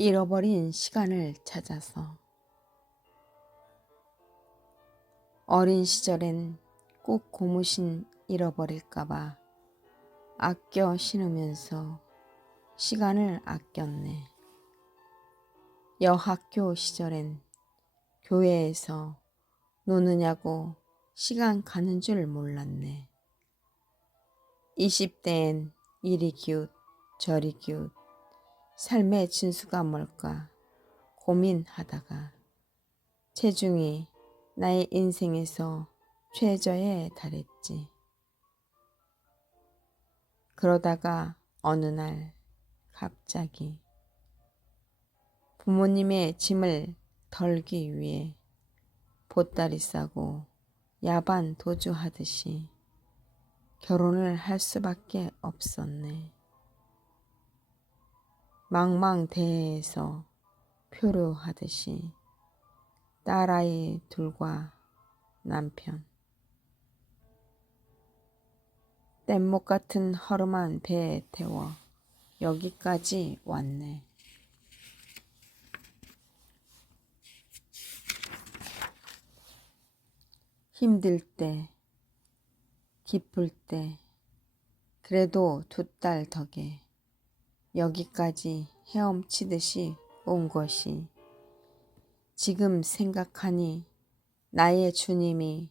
잃어버린 시간을 찾아서. 어린 시절엔 꼭 고무신 잃어버릴까봐 아껴 신으면서 시간을 아꼈네. 여학교 시절엔 교회에서 노느냐고 시간 가는 줄 몰랐네. 20대엔 이리 기웃 저리 기웃 삶의 진수가 뭘까 고민하다가 체중이 나의 인생에서 최저에 달했지. 그러다가 어느 날 갑자기 부모님의 짐을 덜기 위해 보따리 싸고 야반 도주하듯이 결혼을 할 수밖에 없었네. 망망대해에서 표류하듯이 딸아이 둘과 남편, 뗏목 같은 허름한 배에 태워 여기까지 왔네. 힘들 때, 기쁠 때, 그래도 두 딸 덕에 여기까지 헤엄치듯이 온 것이 지금 생각하니 나의 주님이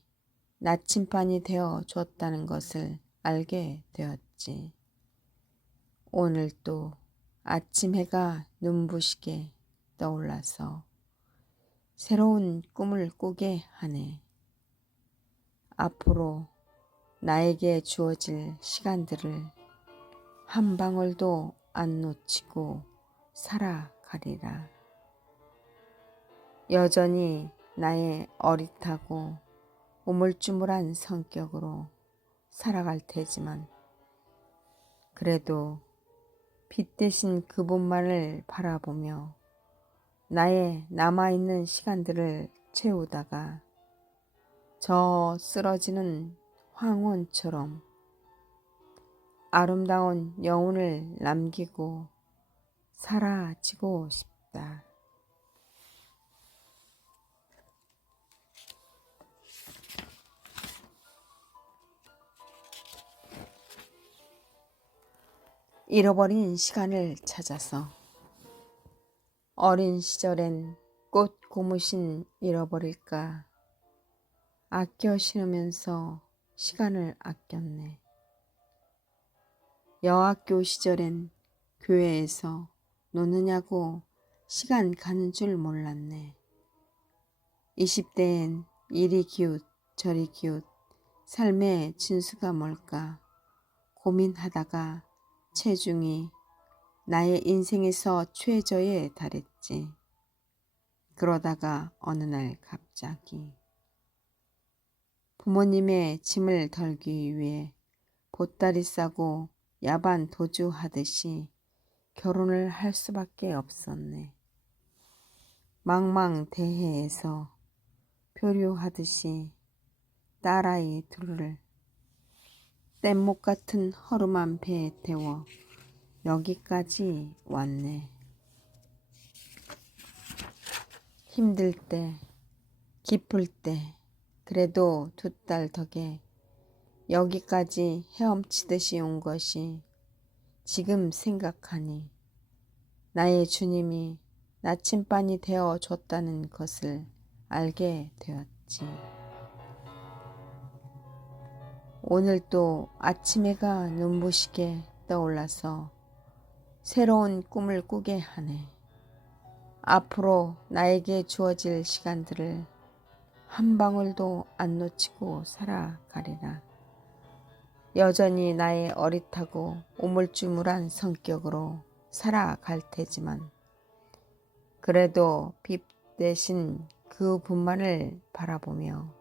나침반이 되어 줬다는 것을 알게 되었지. 오늘 또 아침 해가 눈부시게 떠올라서 새로운 꿈을 꾸게 하네. 앞으로 나에게 주어질 시간들을 한 방울도 안 놓치고 살아가리라. 여전히 나의 어릿하고 우물쭈물한 성격으로 살아갈 테지만 그래도 빛 대신 그분만을 바라보며 나의 남아있는 시간들을 채우다가 저 쓰러지는 황혼처럼 아름다운 여운을 남기고 사라지고 싶다. 잃어버린 시간을 찾아서. 어린 시절엔 꽃 고무신 잃어버릴까 아껴 신으면서 시간을 아꼈네. 여학교 시절엔 교회에서 노느냐고 시간 가는 줄 몰랐네. 20대엔 이리 기웃 저리 기웃 삶의 진수가 뭘까 고민하다가 체중이 나의 인생에서 최저에 달했지. 그러다가 어느 날 갑자기 부모님의 짐을 덜기 위해 보따리 싸고 야반 도주하듯이 결혼을 할 수밖에 없었네. 망망대해에서 표류하듯이 딸아이 둘을 뗏목 같은 허름한 배에 태워 여기까지 왔네. 힘들 때, 기쁠 때, 그래도 두 딸 덕에 여기까지 헤엄치듯이 온 것이 지금 생각하니 나의 주님이 나침반이 되어 줬다는 것을 알게 되었지. 오늘 또 아침 해가 눈부시게 떠올라서 새로운 꿈을 꾸게 하네. 앞으로 나에게 주어질 시간들을 한 방울도 안 놓치고 살아가리라. 여전히 나의 어릿하고 우물쭈물한 성격으로 살아갈 테지만 그래도 빛 대신 그분만을 바라보며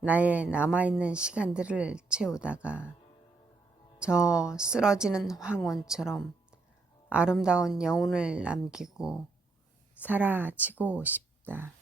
나의 남아있는 시간들을 채우다가 저 쓰러지는 황혼처럼 아름다운 여운을 남기고 사라지고 싶다.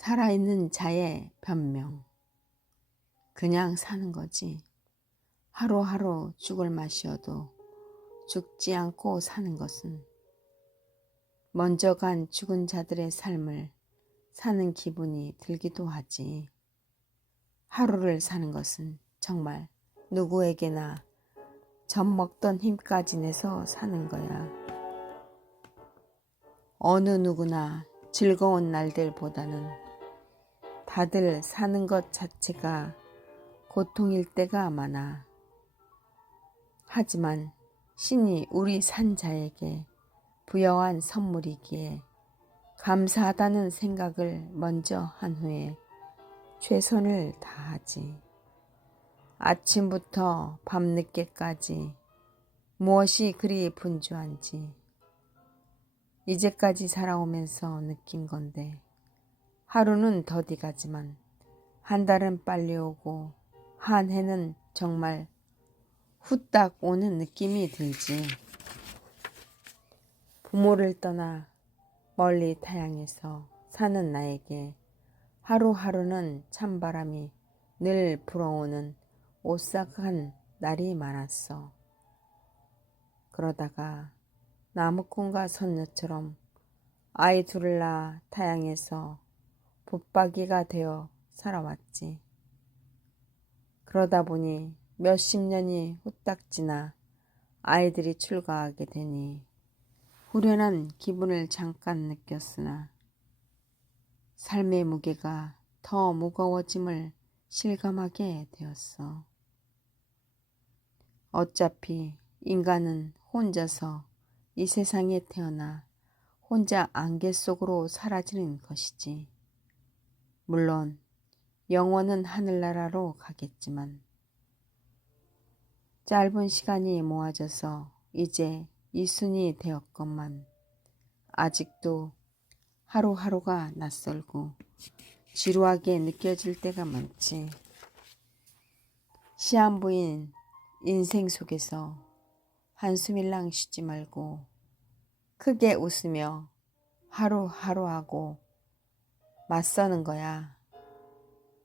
살아있는 자의 변명. 그냥 사는 거지. 하루하루 죽을 맛이어도 죽지 않고 사는 것은 먼저 간 죽은 자들의 삶을 사는 기분이 들기도 하지. 하루를 사는 것은 정말 누구에게나 젖먹던 힘까지 내서 사는 거야. 어느 누구나 즐거운 날들보다는 다들 사는 것 자체가 고통일 때가 많아. 하지만 신이 우리 산 자에게 부여한 선물이기에 감사하다는 생각을 먼저 한 후에 최선을 다하지. 아침부터 밤늦게까지 무엇이 그리 분주한지 이제까지 살아오면서 느낀 건데, 하루는 더디 가지만 한 달은 빨리 오고 한 해는 정말 후딱 오는 느낌이 들지. 부모를 떠나 멀리 타향에서 사는 나에게 하루하루는 찬바람이 늘 불어오는 오싹한 날이 많았어. 그러다가 나무꾼과 선녀처럼 아이 둘을 낳아 타향에서 붙박이가 되어 살아왔지. 그러다 보니 몇십 년이 후딱 지나 아이들이 출가하게 되니 후련한 기분을 잠깐 느꼈으나 삶의 무게가 더 무거워짐을 실감하게 되었어. 어차피 인간은 혼자서 이 세상에 태어나 혼자 안개 속으로 사라지는 것이지. 물론 영혼은 하늘나라로 가겠지만 짧은 시간이 모아져서 이제 이순이 되었건만 아직도 하루하루가 낯설고 지루하게 느껴질 때가 많지. 시한부인 인생 속에서 한숨일랑 쉬지 말고 크게 웃으며 하루하루하고 맞서는 거야.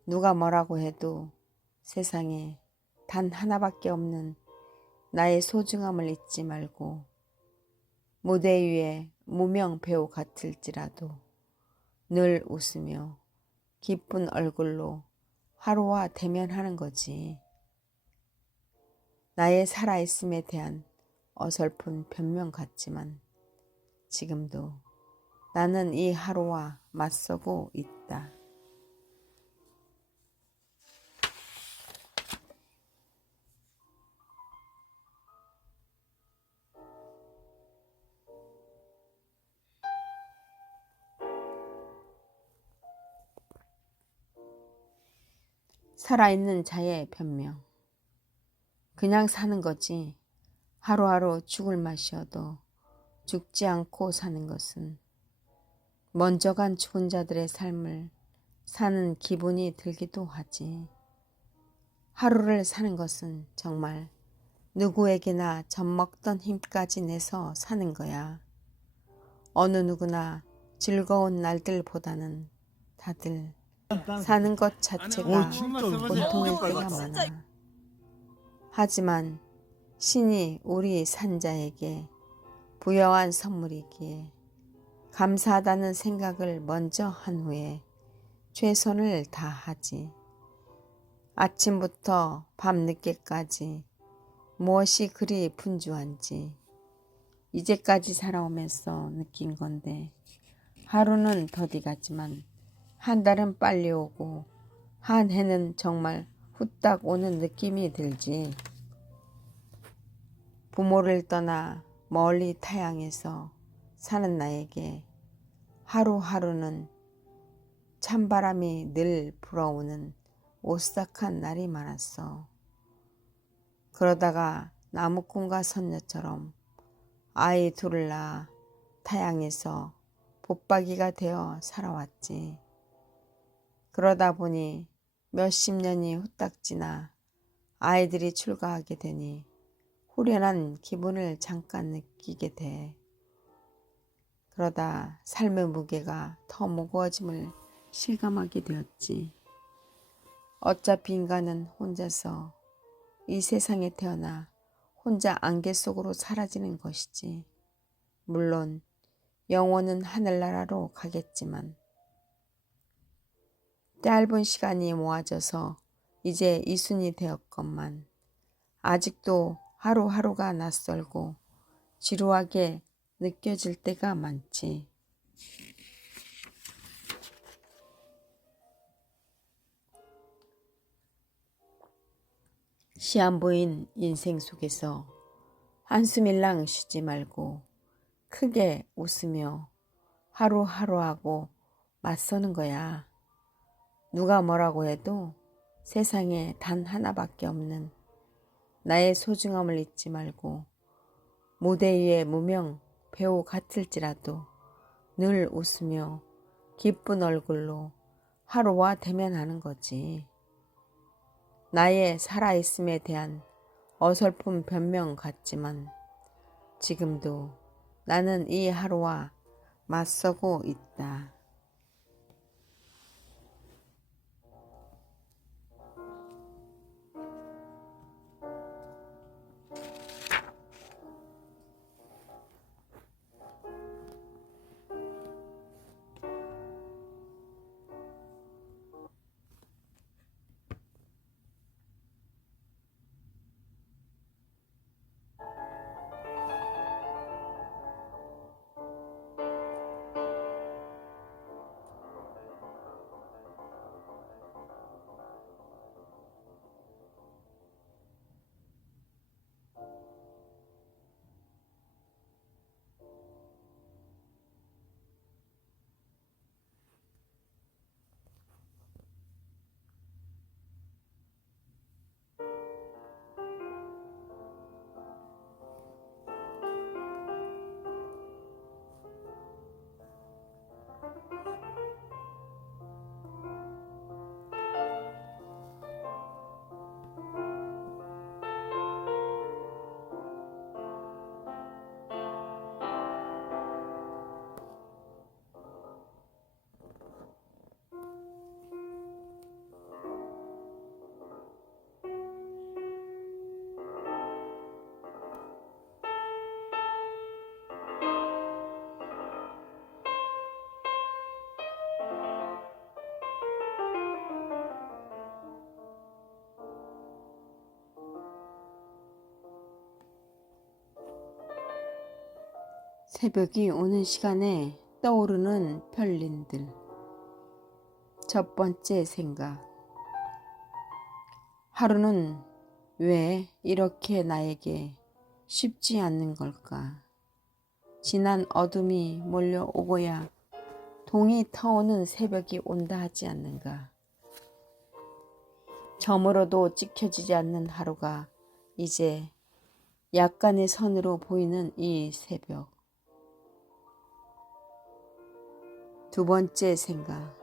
누가 뭐라고 해도 세상에 단 하나밖에 없는 나의 소중함을 잊지 말고 무대 위에 무명 배우 같을지라도 늘 웃으며 기쁜 얼굴로 하루와 대면하는 거지. 나의 살아있음에 대한 어설픈 변명 같지만 지금도 나는 이 하루와 맞서고 있다. 살아있는 자의 변명. 그냥 사는 거지. 하루하루 죽을 맛이어도 죽지 않고 사는 것은 먼저 간 죽은 자들의 삶을 사는 기분이 들기도 하지. 하루를 사는 것은 정말 누구에게나 젖먹던 힘까지 내서 사는 거야. 어느 누구나 즐거운 날들보다는 다들 사는 것 자체가 고통일 때가 많아. 하지만 신이 우리 산자에게 부여한 선물이기에 감사하다는 생각을 먼저 한 후에 최선을 다하지. 아침부터 밤늦게까지 무엇이 그리 분주한지 이제까지 살아오면서 느낀 건데, 하루는 더디 가지만 한 달은 빨리 오고 한 해는 정말 후딱 오는 느낌이 들지. 부모를 떠나 멀리 타향에서 사는 나에게 하루하루는 찬바람이 늘 불어오는 오싹한 날이 많았어. 그러다가 나무꾼과 선녀처럼 아이 둘을 낳아 타향에서 붙박이가 되어 살아왔지. 그러다 보니 몇십 년이 후딱 지나 아이들이 출가하게 되니 후련한 기분을 잠깐 느끼게 돼. 그러다 삶의 무게가 더 무거워짐을 실감하게 되었지. 어차피 인간은 혼자서 이 세상에 태어나 혼자 안개 속으로 사라지는 것이지. 물론 영혼은 하늘나라로 가겠지만 짧은 시간이 모아져서 이제 이순이 되었건만 아직도 하루하루가 낯설고 지루하게 느껴질 때가 많지. 시안 보인 인생 속에서 한숨일랑 쉬지 말고 크게 웃으며 하루하루하고 맞서는 거야. 누가 뭐라고 해도 세상에 단 하나밖에 없는 나의 소중함을 잊지 말고 무대 위의 무명 배우 같을지라도 늘 웃으며 기쁜 얼굴로 하루와 대면하는 거지. 나의 살아있음에 대한 어설픈 변명 같지만 지금도 나는 이 하루와 맞서고 있다. 새벽이 오는 시간에 떠오르는 별님들. 첫 번째 생각. 하루는 왜 이렇게 나에게 쉽지 않는 걸까? 지난 어둠이 몰려오고야 동이 터오는 새벽이 온다 하지 않는가? 저물어도 찍혀지지 않는 하루가 이제 약간의 선으로 보이는 이 새벽. 두 번째 생각.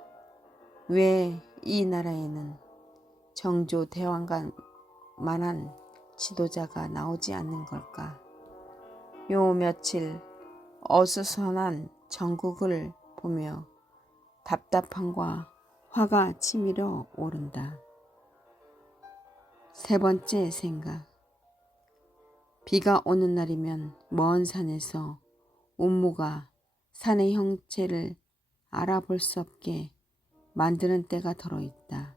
왜 이 나라에는 정조 대왕간만한 지도자가 나오지 않는 걸까? 요 며칠 어수선한 전국을 보며 답답함과 화가 치밀어 오른다. 세 번째 생각. 비가 오는 날이면 먼 산에서 운무가 산의 형체를 알아볼 수 없게 만드는 때가 덜어 있다.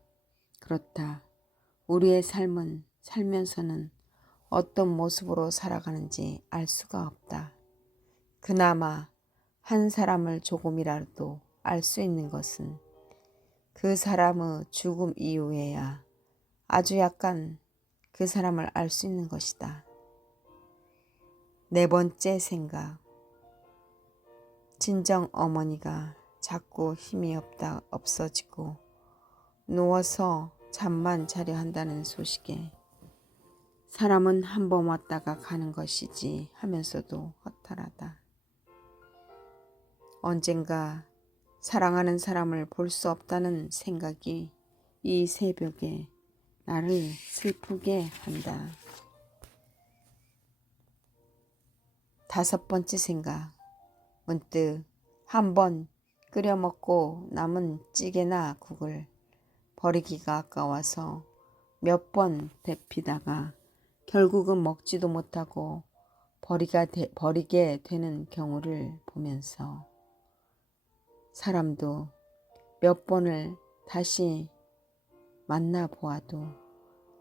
그렇다. 우리의 삶은 살면서는 어떤 모습으로 살아가는지 알 수가 없다. 그나마 한 사람을 조금이라도 알 수 있는 것은 그 사람의 죽음 이후에야 아주 약간 그 사람을 알 수 있는 것이다. 네 번째 생각. 친정 어머니가 자꾸 힘이 없어지고 누워서 잠만 자려 한다는 소식에 사람은 한 번 왔다가 가는 것이지 하면서도 허탈하다. 언젠가 사랑하는 사람을 볼 수 없다는 생각이 이 새벽에 나를 슬프게 한다. 다섯 번째 생각. 문득 한번 끓여 먹고 남은 찌개나 국을 버리기가 아까워서 몇 번 데피다가 결국은 먹지도 못하고 버리게 되는 경우를 보면서 사람도 몇 번을 다시 만나보아도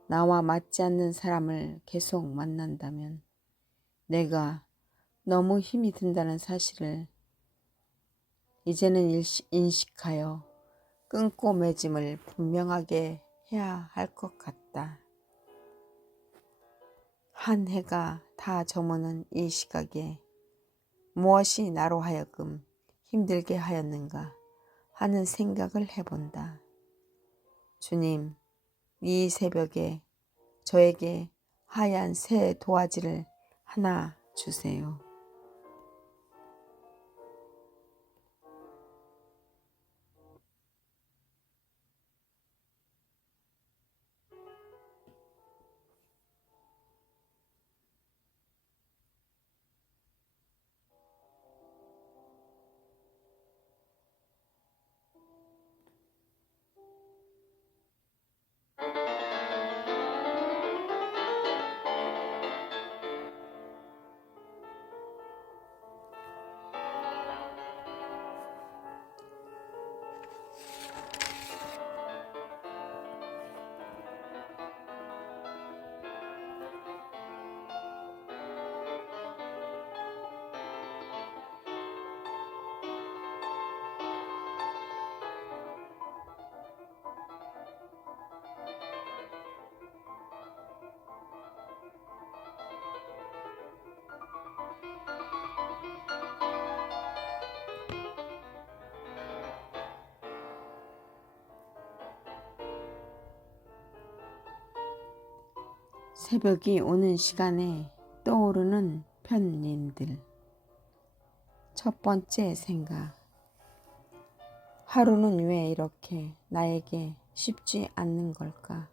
나와 맞지 않는 사람을 계속 만난다면 내가 너무 힘이 든다는 사실을 이제는 인식하여 끊고 맺음을 분명하게 해야 할 것 같다. 한 해가 다 저무는 이 시각에 무엇이 나로 하여금 힘들게 하였는가 하는 생각을 해본다. 주님, 이 새벽에 저에게 하얀 새 도화지를 하나 주세요. 새벽이 오는 시간에 떠오르는 편님들. 첫 번째 생각. 하루는 왜 이렇게 나에게 쉽지 않는 걸까?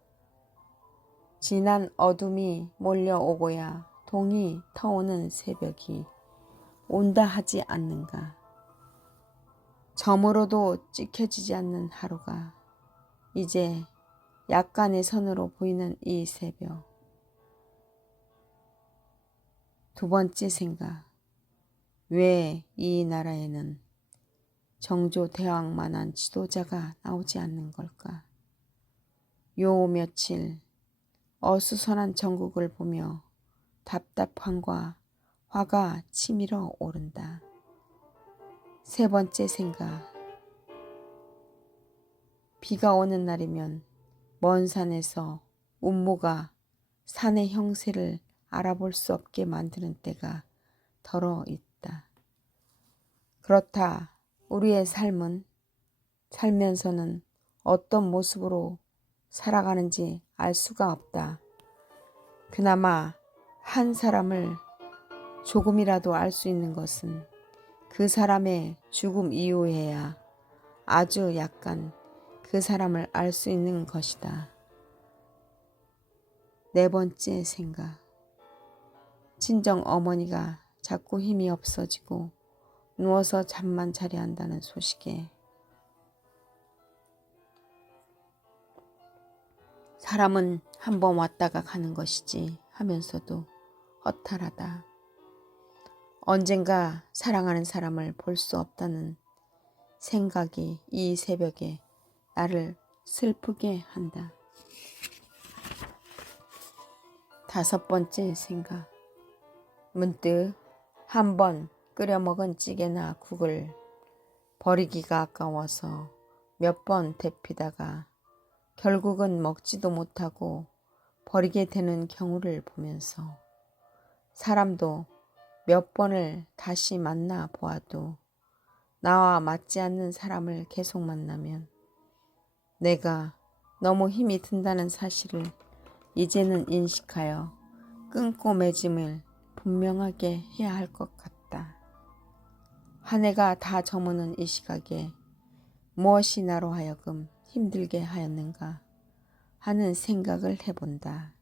지난 어둠이 몰려오고야 동이 터오는 새벽이 온다 하지 않는가? 점으로도 찍혀지지 않는 하루가 이제 약간의 선으로 보이는 이 새벽. 두 번째 생각. 왜 이 나라에는 정조대왕만한 지도자가 나오지 않는 걸까? 요 며칠 어수선한 전국을 보며 답답함과 화가 치밀어 오른다. 세 번째 생각. 비가 오는 날이면 먼 산에서 운모가 산의 형세를 알아볼 수 없게 만드는 때가 덜어 있다. 그렇다. 우리의 삶은 살면서는 어떤 모습으로 살아가는지 알 수가 없다. 그나마 한 사람을 조금이라도 알 수 있는 것은 그 사람의 죽음 이후에야 아주 약간 그 사람을 알 수 있는 것이다. 네 번째 생각. 친정 어머니가 자꾸 힘이 없어지고 누워서 잠만 자려 한다는 소식에 사람은 한 번 왔다가 가는 것이지 하면서도 허탈하다. 언젠가 사랑하는 사람을 볼 수 없다는 생각이 이 새벽에 나를 슬프게 한다. 다섯 번째 생각. 문득 한 번 끓여 먹은 찌개나 국을 버리기가 아까워서 몇 번 데피다가 결국은 먹지도 못하고 버리게 되는 경우를 보면서 사람도 몇 번을 다시 만나 보아도 나와 맞지 않는 사람을 계속 만나면 내가 너무 힘이 든다는 사실을 이제는 인식하여 끊고 맺음을 분명하게 해야 할 것 같다. 한 해가 다 저무는 이 시각에 무엇이 나로 하여금 힘들게 하였는가 하는 생각을 해본다.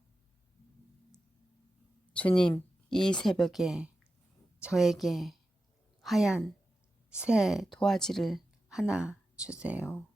주님, 이 새벽에 저에게 하얀 새 도화지를 하나 주세요.